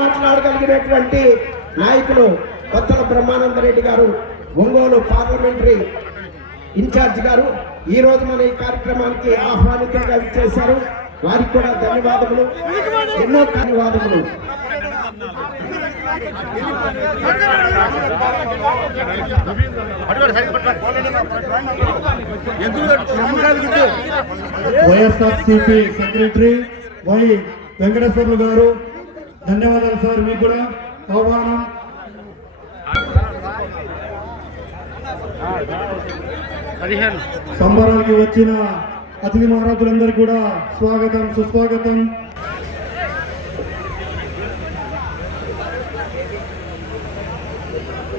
మాట్లాడగలిగినటువంటి నాయకులు కొత్తల బ్రహ్మానందరెడ్డి గారు, Ongole parliamentary incharge గారు ఈ రోజు మన ఈ కార్యక్రమానికి ఆహ్వానితంగా ఇచ్చేశారు. వారికి కూడా ధన్యవాదములు, ఎన్నో ధన్యవాదములు. వైఎస్ఆర్సీపీ సెక్రటరీ వై వెంకటేశ్వర్లు గారు, ధన్యవాదాలు సార్. మీకు కూడా ఆహ్వానం. సంబరానికి వచ్చిన అతిథి మహారాజులందరికీ కూడా స్వాగతం, సుస్వాగతం.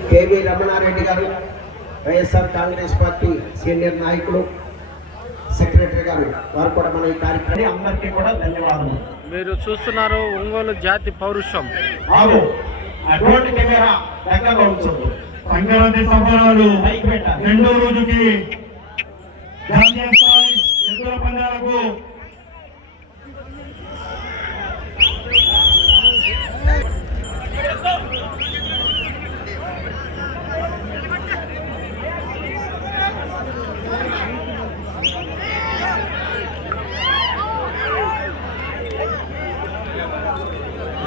కేవీ రమణారెడ్డి గారు, వైఎస్ఆర్ కాంగ్రెస్ పార్టీ సీనియర్ నాయకులు, సెక్రటరీ గారు, వారు కూడా మన ఈ కార్యక్రమం అందరికీ కూడా ధన్యవాదాలు. మీరు చూస్తున్నారు ఒంగోలు జాతి పౌరుషం. అటువంటి కెమెరా దగ్గరలో ఉంచండి. సంక్రాంతి సంబరాలు రెండో రోజుకి జాతీయ స్థాయి ఎద్దుల పందాలకు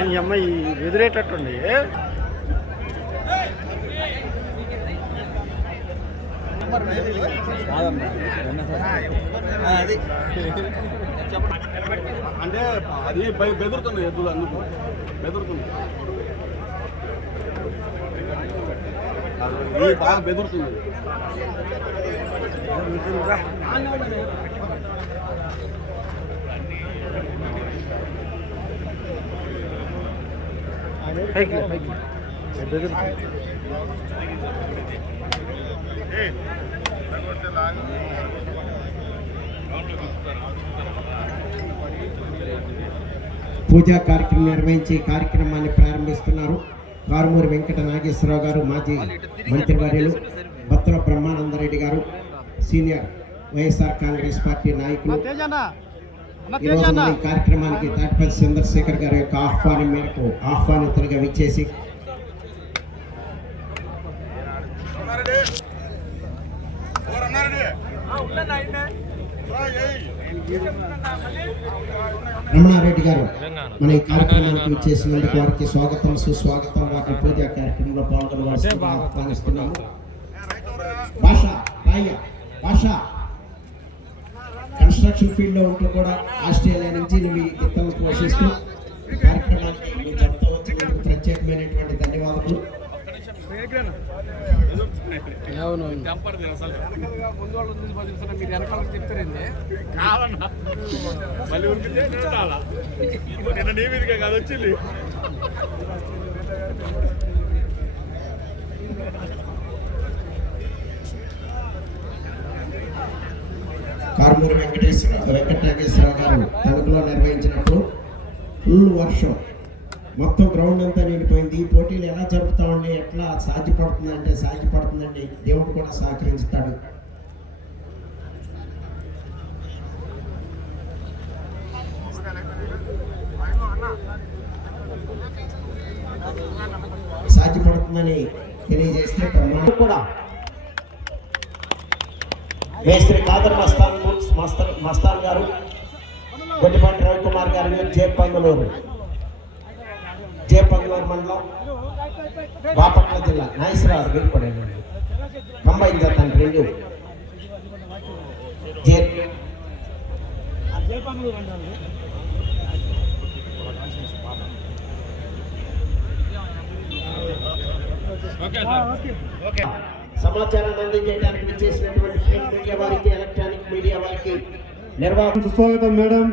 ఈ అమ్మాయి ఎదురేటట్టుండి. అంటే అది బెదురుతుంది, ఎద్దులు అందుకు బెదురుతుంది, బాగా బెదురుతుంది. పైకి పైకి బెదురుతుంది. పూజా కార్యక్రమం నిర్వహించి కార్యక్రమాన్ని ప్రారంభిస్తున్నారు. కారుమూరి వెంకట నాగేశ్వరరావు గారు, మాజీ మంత్రివర్యులు, బత్తల బ్రహ్మానందరెడ్డి గారు, సీనియర్ వైఎస్ఆర్ కాంగ్రెస్ పార్టీ నాయకులు. ఈరోజు ఈ కార్యక్రమానికి తాటిపల్లి చంద్రశేఖర్ గారి యొక్క ఆహ్వానం మేరకు ఆహ్వానితులుగా విచ్చేసి రమణారెడ్డి గారు మన ఈ కార్యక్రమానికి విచ్చేసినందుకు వారికి స్వాగతం, సుస్వాగతం. వారి పూజా కార్యక్రమంలో పాల్గొనవలసిందిగా ఆహ్వానిస్తున్నాము. భాష కన్స్ట్రక్షన్ ఫీల్డ్ లో ఉంటూ కూడా ఆస్ట్రేలియా నుంచి నువ్వు ఈ గిత్తలు పోషిస్తూ కార్యక్రమానికి మీ చెప్తా వచ్చినందుకు ప్రత్యేకమైనటువంటి ధన్యవాదాలు. కారుమూరి వెంకట నాగేశ్వరరావు గారు తణుకులో నిర్వహించినప్పుడు ఫుల్ వర్షం, మొత్తం గ్రౌండ్ అంతా నిండిపోయింది. ఈ పోటీలు ఎలా జరుపుతామని, ఎట్లా సాధ్యపడుతుందంటే సాధ్యపడుతుందండి, దేవుడు కూడా సహకరించుతాడు. సాధ్యపడుతుందని తెలియజేస్తే కూడా మేస్త్రి కాదర్ మస్తాన్ గారు, గొడ్డిపాటి రవికుమార్ గారు, జేపంగులూరు మండలం, బాపట్ల జిల్లా, నాగేశ్వరరావు వీరుపడండి, కంబైన్ చేస్తాను రెండు సమాచారాన్ని అందించడానికి విచ్చేసినటువంటి ప్రింట్ మీడియా వారికి, ఎలక్ట్రానిక్ మీడియా వారికి నిర్వాహకం సుస్వాగతం. మేడం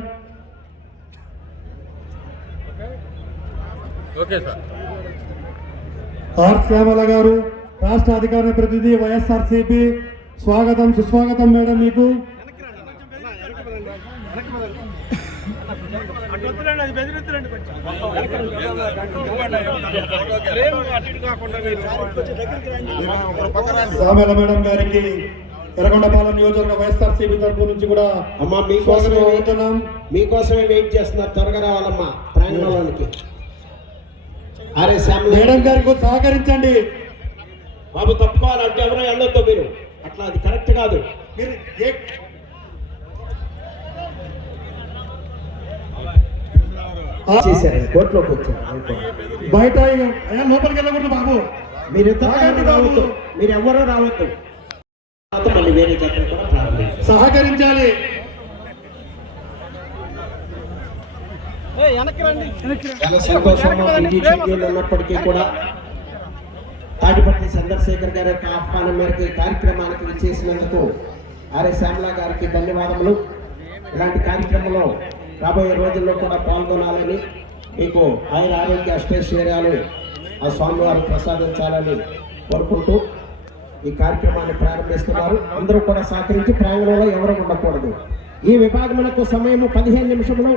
ఆర్ శ్యామల గారు, రాష్ట్ర అధికార ప్రతినిధి వైఎస్ఆర్సీపీ, స్వాగతం, సుస్వాగతం మేడం మీకు. శ్యామల మేడం గారికి ఎర్రగొండపాలెం నియోజకవర్గ వైఎస్ఆర్సీపీ తరపు నుంచి కూడా అమ్మా మీకోసమే వెయిట్ చేస్తున్నారు. త్వరగా రావాలమ్మా ప్రాంగణంలోనికి. మేడం గారికి సహకరించండి. బాబు తప్పుకోవాలంటే ఎవరో వెళ్ళొద్దు మీరు, అట్లా అది కరెక్ట్ కాదు. మీరు చేశారు కోర్టులోకి వచ్చారు. బయట అయ్యా లోపలికి వెళ్ళకూడదు బాబు. మీరు రావద్దు, మీరు ఎవరో రావద్దు. మళ్ళీ వేరే జగన్ కూడా ప్రారంభించారు. సహకరించాలి. చాలా సంతోషంగా బిజీ షెడ్యూల్ ఉన్నప్పటికీ కూడా తాటిపత్రి చంద్రశేఖర్ గారి యొక్క ఆహ్వానం మేరకు ఈ కార్యక్రమానికి విచ్చేసినందుకు ఆర్ఏ శ్యామల గారికి ధన్యవాదములు. ఇలాంటి కార్యక్రమంలో రాబోయే రోజుల్లో కూడా పాల్గొనాలని, మీకు ఆయన ఆరోగ్య అష్టైశ్వర్యాలు ఆ స్వామివారు ప్రసాదించాలని కోరుకుంటూ ఈ కార్యక్రమాన్ని ప్రారంభిస్తున్నారు. అందరూ కూడా సహకరించి ప్రాంగణంలో ఎవరు ఉండకూడదు. ఈ విభాగములకు సమయము 15 నిమిషములు.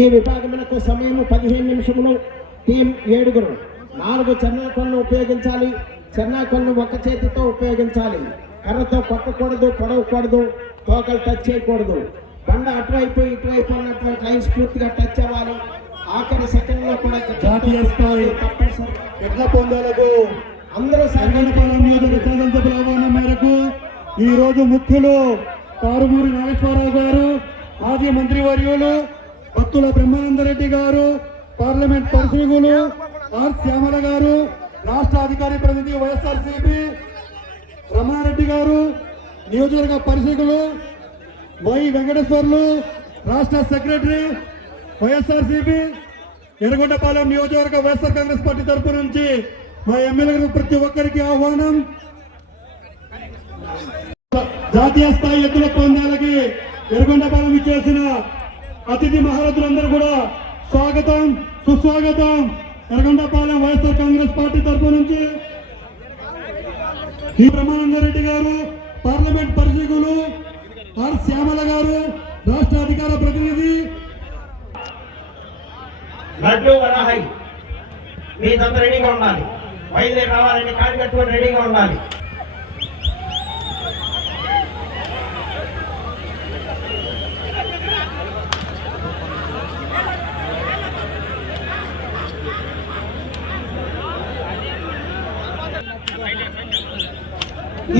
ఈ విభాగములకు సమయము 15 నిమిషములు. టీం 7 4 చెన్నాకొలను ఉపయోగించాలి. చెన్నాకొలను ఒక చేతితో ఉపయోగించాలి. కర్రతో కొట్టకూడదు, పొడవకూడదు, తోకలు టచ్ చేయకూడదు. బండ అటువైపు ఇటువైపు ఉన్నటువంటి లైన్స్ పూర్తిగా టచ్ అవ్వాలి. ఆఖరి సెకండ్ లో కూడా జాతీయ స్థాయి ఎడ్ల పొందాలకు అందరూ సంగణపాలెం నియోజకవర్గ శాసనసభ్యుల ఆహ్వానం మేరకు ఈ రోజు ముఖ్యులు కారుమూరి నాగేశ్వరరావు గారు, మాజీ మంత్రివర్యులు భక్తుల బ్రహ్మానందరెడ్డి గారు, పార్లమెంట్ పరిశీలకులు ఆర్ శ్యామల గారు, రాష్ట్ర అధికారి ప్రతినిధి వైఎస్ఆర్సీపీ రమణారెడ్డి గారు, నియోజకవర్గ పరిశీలకులు వై వెంకటేశ్వర్లు, రాష్ట్ర సెక్రటరీ వైఎస్ఆర్సీపీ ఎర్రగొండపాలెం నియోజకవర్గ వైఎస్ఆర్ కాంగ్రెస్ పార్టీ తరఫు నుంచి మా ఎమ్మెల్యేలకు ప్రతి ఒక్కరికి ఆహ్వానం. జాతీయ స్థాయి ఎత్తుల పందాలకి ఎర్రగొండపాలెం ఇచ్చేసిన అతిథి మహారథులందరూ కూడా స్వాగతం, సుస్వాగతం. ఎర్రగొండపాలెం వైఎస్ఆర్ కాంగ్రెస్ పార్టీ తరఫు నుంచి ఈ బ్రహ్మానందరెడ్డి గారు, పార్లమెంట్ పరిశీలకులు ఆర్ శ్యామల గారు, రాష్ట్ర అధికార ప్రతినిధి లడ్డు వరాహై మీదంతా రెడీగా ఉండాలి. బయలుదేరి రావాలని కాడి కట్టుకొని రెడీగా ఉండాలి.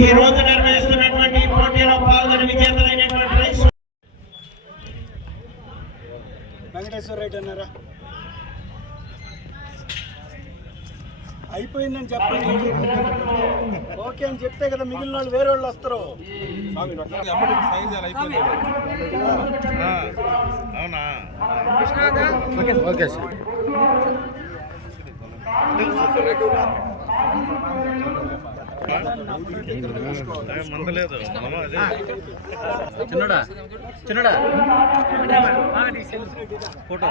ఈ రోజు నిర్వహిస్తున్నటువంటి పోటీలో పాల్గొని విజేతలైనటువంటి వెంకటేశ్వర రెడ్డి అన్నారా? అయిపోయిందని చెప్పండి. ఓకే అని చెప్తే కదా మిగిలిన వాళ్ళు వేరే వాళ్ళు వస్తారు. Okay sir. మందలేదు చిన్నడా చిన్నడా ఫోటో